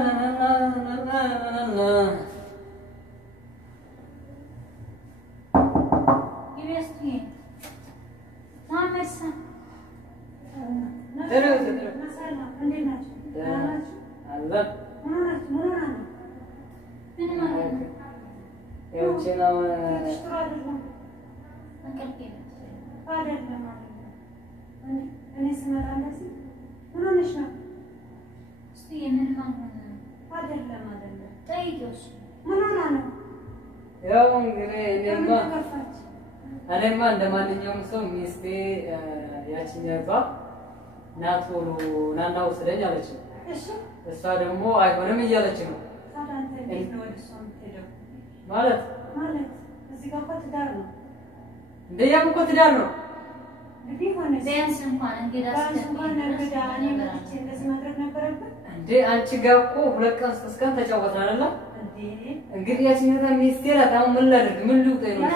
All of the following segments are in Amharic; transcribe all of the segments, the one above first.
أنا እንደማንኛውም ሰው ሚስቴ ያቺኛቷ ናቶሎ ናና ወስደኝ አለች እሺ እሷ ደግሞ አይሆንም እያለች ነው ታዲያ እንዴት ነው ወደ እሷ የምትሄደው ማለት እዚህ ጋር እኮ ትዳር ነው እንደያም እኮ ትዳር ነው ቢሆን ቢያንስ እንኳን እንግዳኔ መጥቼ እንደዚህ ማድረግ ነበረበት እንዴ አንቺ ጋር እኮ ሁለት ቀን እስከን ተጫወተን አይደል እንግዲህ ያቺኛቷ ሚስቴ ናት አሁን ምን ላድርግ ምን ልውጠኝ ነው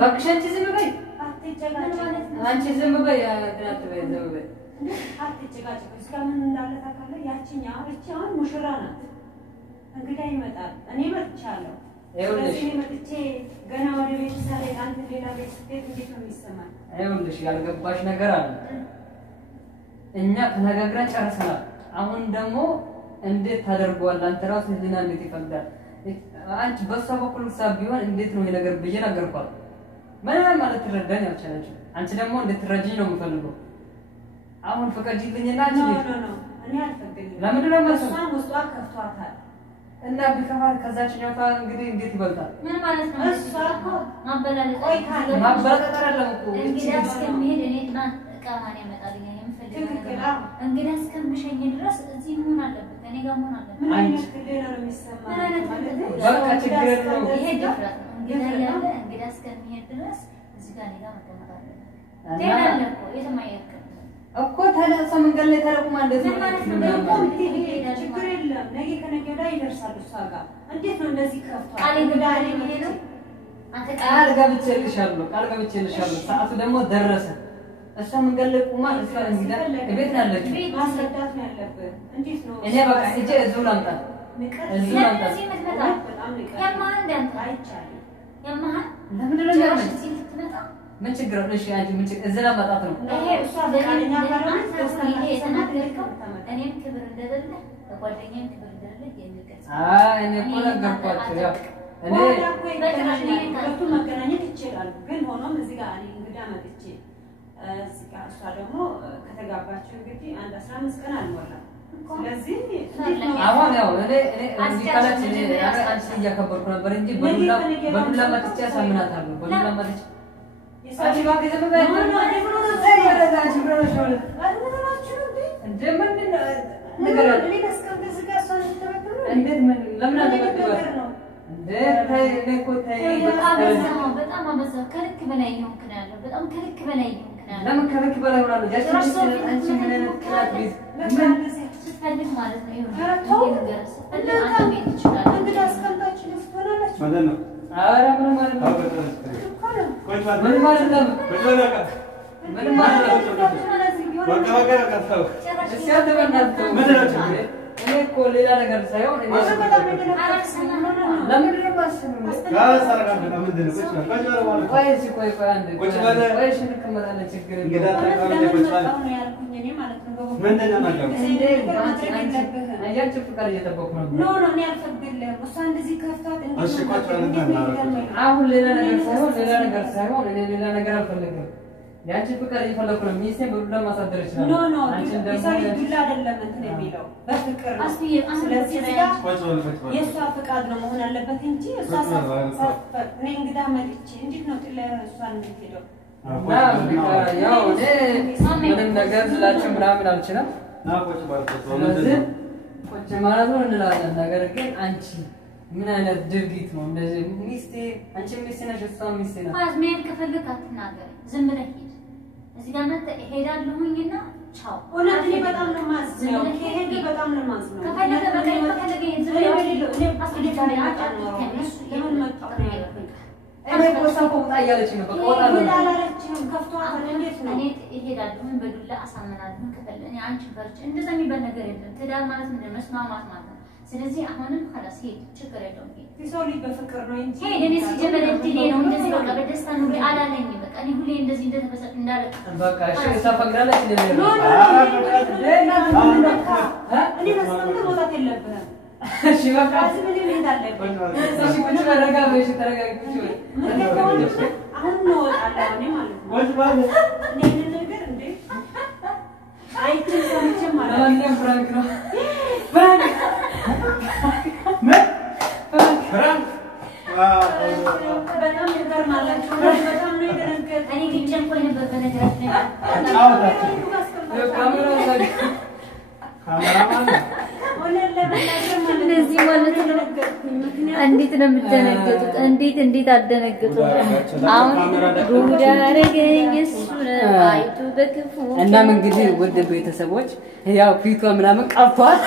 ባክሽ አንቺ ዝም በይ አንቺ ዝም በይ አትበይ ዝም በይ አትጨቃጨቂ እስካሁን እንዳለ ታውቃለህ ያቺኛው አሁን ሙሽራ ናት እንግዳ ይመጣል እኔ መጥቻለሁ ስለዚህ መጥቼ ገና ወደ ቤት ሳልሄድ አንተ ሌላ ቤት ስትሄድ እንዴት ነው የሚሰማኝ አይሆንልሽ ያልገባሽ ነገር አለ እኛ ተነጋግረን ጨርሰናል አሁን ደግሞ እንዴት ታደርጓል አንተ ራስ ህሊና እንዴት ይፈቅዳል አንቺ በሷ በኩል ሐሳብ ቢሆን እንዴት ነው የነገር ብዬ ነገርኳት ምንም ማለት ትረዳኝ አልቻለች አንቺ ደግሞ እንድትረጂኝ ነው የምፈልገው አሁን ፈቀጂልኝና አንቺ ነው እኔ አልፈቅድልኝ ለምን ነው መስዋዕት ውስጧ ከፍቷታል እና ቢከፋት ከዛችኛው ታን እንግዲህ እንዴት ይበልጣል ምን ማለት ነው እሷ እኮ ማበላለጥ አይደለም እኮ እንግዲህ እስከሚሄድ እኔ ትናንት ቃማን ያመጣልኝ የምፈልገው እንግዲህ እስከምሸኝ ድረስ እዚህ ምን አለበት እኔ ጋር ምን አለበት ምን አይነት ክዴና ነው የሚሰማው በቃ ችግር ነው ይሄ ድፍረት ነው እንግዲህ ያለ እንግዲህ እስከሚሄድ ድረስ እዚህ ጋር እኔ ጋር መቀመጥ አለበት ተናለ እኮ የተማየከ እኮ ተለሰ መንገድ ላይ ተረቁማ እንደዚህ ማለት ነው ችግር የለም ነገ ከነገ ወዲያ ይደርሳል እሷ ጋር እንዴት ነው እንደዚህ ከፍቷል ቃል እንግዳኔ ነው አንተ ቃል ገብቼልሻለሁ ሰዓቱ ደግሞ ደረሰ እሷ መንገድ ላይ ቆማ እሷ እንግዳ ቤት ያለችው ማስረዳት ነው ያለበት እንዴት ነው እኔ በቃ እጄ እዚሁ ላምጣ በጣም የማን እንዳንተ አይቻልም የማን ለምን ነው ያመጣ ምን ችግር ነው እሺ አንቺ ምን ችግር እዚህ ለማጣት ነው ይሄ እሷ በቃለኛ ባለበት ተስተናገደ የተናገርከው እኔም ክብር እንደሌለ ለጓደኛዬም ክብር እንደሌለ የሚገልጽ እኔ እኮ ነገርኳቸው ያው እኔ በቃ መገናኘት ይችላል ግን ሆኖም እዚህ ጋር እኔ እንግዳ መጥቼ እዚህ ጋር እሷ ደግሞ ከተጋባችሁ እንግዲህ አንድ 15 ቀን አልሞላም ስለዚህ አሁን ያው እኔ እንዲካላች እኔ አንቺ እያከበርኩ ነበር እንጂ በዱላ መጥቼ አሳምናታለሁ በዱላ መጥቼ አጂ ባክ ዘመባይ ነው አይወራታች ብሮሽል አልወራችሁ እንዴ ምንድን ነገር እኔ ከስከም ዝጋ ሰው ተበክሩ እንዴት ምን ለምን አደረገው እንዴ ታይ ለኮ ታይ በጣም አበዛ ከልክ በላይ ነው ከናለው በጣም ከልክ በላይ ነው ከናለው ለምን ከልክ በላይ ነው ያቺ አንቺ ምን አይነት ክላት ቢዝ ምን ስትፈልግ ማለት ነው ይሁን ነገር ስትፈልግ ይችላል እንግዲህ አስቀምጣችሁ ልትሆናለች ማለት ነው አረ ምን ማለት ነው ምን ማለት ነው ምን ማለት ነው ወቀወቀ ቀጣው እሺ ተበናት ምን ነው እኔ እኮ ሌላ ነገር ሳይሆን እኔ ለምን ነው ባስነው ጋር ምንድን ነው ቆይ አንዴ ቆይ ሽንከመራለ ችግር እንግዳ ተቀበለ ቆይ ያልኩኝ እኔ ማለት ነው ምንድን ነው ነገር አያችሁ ፍቃድ እየተበኩ ነው ኖ እኔ አልፈቅድልህም እሷ እንደዚህ ከፍታት አሁን ሌላ ነገር ሳይሆን እኔ ሌላ ነገር አልፈልግም ያቺ ፍቃድ እየፈለኩ ነው ሚስቴ በዱላ ማሳደር ይችላል ኖ አንቺ እንደዚህ ዱላ አይደለም እንትን የሚለው በፍቅር ስለዚህ የሷ ፍቃድ ነው መሆን ያለበት እንጂ እሷ ሳፈቅ እኔ እንግዳ መጥቼ እንዴት ነው እሷን የምትሄደው ያው ምንም ነገር ስላችሁ ምናምን አልችልም ናቆች ቁጭ ማለት ነው እንላለን ነገር ግን አንቺ ምን አይነት ድርጊት ነው እንደዚህ ሚስቴ አንቺ ሚስቴ ነሽ እሷ ሚስቴ ናት ማዝሜን ከፈልክ አትናገር ዝም ብለህ ሂድ እዚህ ጋር መጣ ሄዳለሁኝና ቻው ወላሂ እኔ በጣም ነው ማዝነው ከሄደ በጣም ነው ማዝነው ከፈለገ ዝም ብለህ እኔ አስፈልጋለሁ ለምን መጣሁ እኔ በቆሳው ቆጣ ያለች ነው በቆጣ ነው አላለችም ከፍቷት እንዴት ነው እኔ እሄዳለሁ በዱላ አሳምናለሁ ከፈለ እኔ አንቺ ፈርጭ እንደዛ የሚባል ነገር የለም ትዳር ማለት ምን መስማማት ማለት ነው ስለዚህ አሁንም خلاص ሄድ ችግር የለውም ቢሶሊ በፍቅር ነው እንጂ እኔ ሲጀመር እንዴ ነው እንደዚህ በቃ በደስታ ነው አላለኝ በቃ እኔ ሁሌ እንደዚህ እንደተበሰጥ እንዳለ በቃ እሺ ተፈቅዳለች እኔ መስማት መውጣት የለብህም እሺ በቃ እዚህ ምን እንዳለብኝ እሺ ቁጭ ተረጋ በሽ ተረጋጊ ቁጭ አሁን ነው ወጣለሁ እኔ ማለት ነው ወጭ ባለ እኔ ነገር እንዴ አይቼም ሰምቼም ማለት ለማንኛውም ፍራንክ ነው ፍራንክ ፍራንክ በጣም ይገርማላችሁ በጣም ነው የደረገ እኔ ግን ጨንቆኝ ነበር በነገራችን ካሜራማን እንደዚህ ማለት ነው እንዴት ነው የምትደነገጡት እንዴት አደነገጡ አሁን ጉድ አደረገኝ እሱ ነው አይቱ በክፉ እናም እንግዲህ ወደ ቤተሰቦች ያው ፊቷ ምናምን ቀርቷል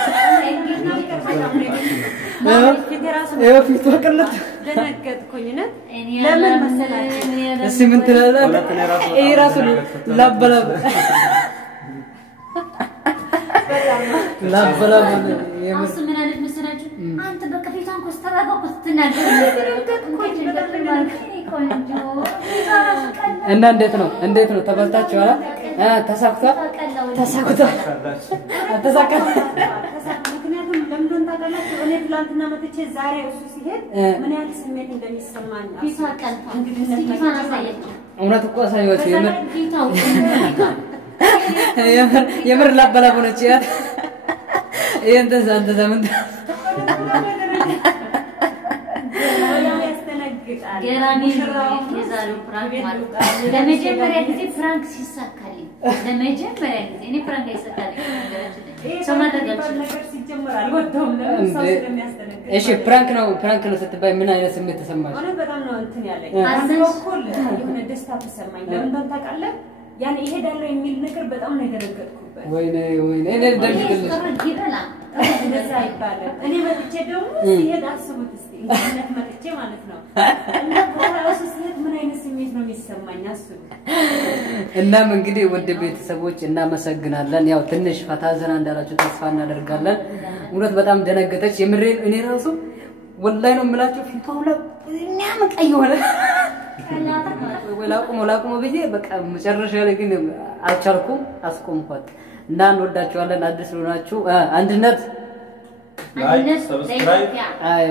ፊቷ ቀለጥ ደነገጥኩኝ ነው ለምን መሰላችሁ እሺ ምን ትላለህ ይሄ ራሱ ላበላብ ላበላብ አሁን ምን አይነት መሰላችሁ አንተ በቃ ፊቷን ኮስተራጋው ስትናገር ነበር እና እንዴት ነው ተበልታችኋል ተሳክቷል ምክንያቱም ለምን ታውቃላችሁ እኔ ትላንትና መጥቼ ዛሬ እሱ ሲሄድ ምን ያህል ስሜት እንደሚሰማኝ ፊቷ ቀልታ እንግዲህ ፊቷን አሳየች እውነት እኮ አሳየች የምር ላበላብ ነች ይሄንተስ አንተ ዘመን ገራሚ የዛሬው ፍራንክ ማለት ለመጀመሪያ ጊዜ ፍራንክ ሲሳካልኝ ለመጀመሪያ ጊዜ እኔ ፍራንክ አይሳካልኝ እሺ ፍራንክ ነው ስትባይ ምን አይነት ስሜት ተሰማሽ? እኔ በጣም ነው እንትን ያለኝ አንበኩል የሆነ ደስታ ተሰማኝ ለምን ታውቃለህ ያን ይሄዳለው የሚል ነገር በጣም ነው የደረገጥኩበት ወይኔ እኔ ደንግልሽ እንደዛ ይባላል እኔ መጥቼ ደግሞ ሲሄድ አስቡት እስቲ እንዴት መጥቼ ማለት ነው እና በራሱ ሲሄድ ምን አይነት ስሜት ነው የሚሰማኝ አስቡ እናም እንግዲህ ወደ ቤተሰቦች እናመሰግናለን ያው ትንሽ ፈታዘና እንዳላችሁ ተስፋ እናደርጋለን እውነት በጣም ደነገጠች የምሬን እኔ ራሱ ወላሂ ነው የምላችሁ ፊቷው ለኛም ቀይ ሆነ ወላቁሞ ብዬ በቃ መጨረሻ ላይ ግን አልቻልኩም አስቆምኳት እና እንወዳችኋለን አዲስ ሆናችሁ አንድነት ላይክ ሰብስክራይብ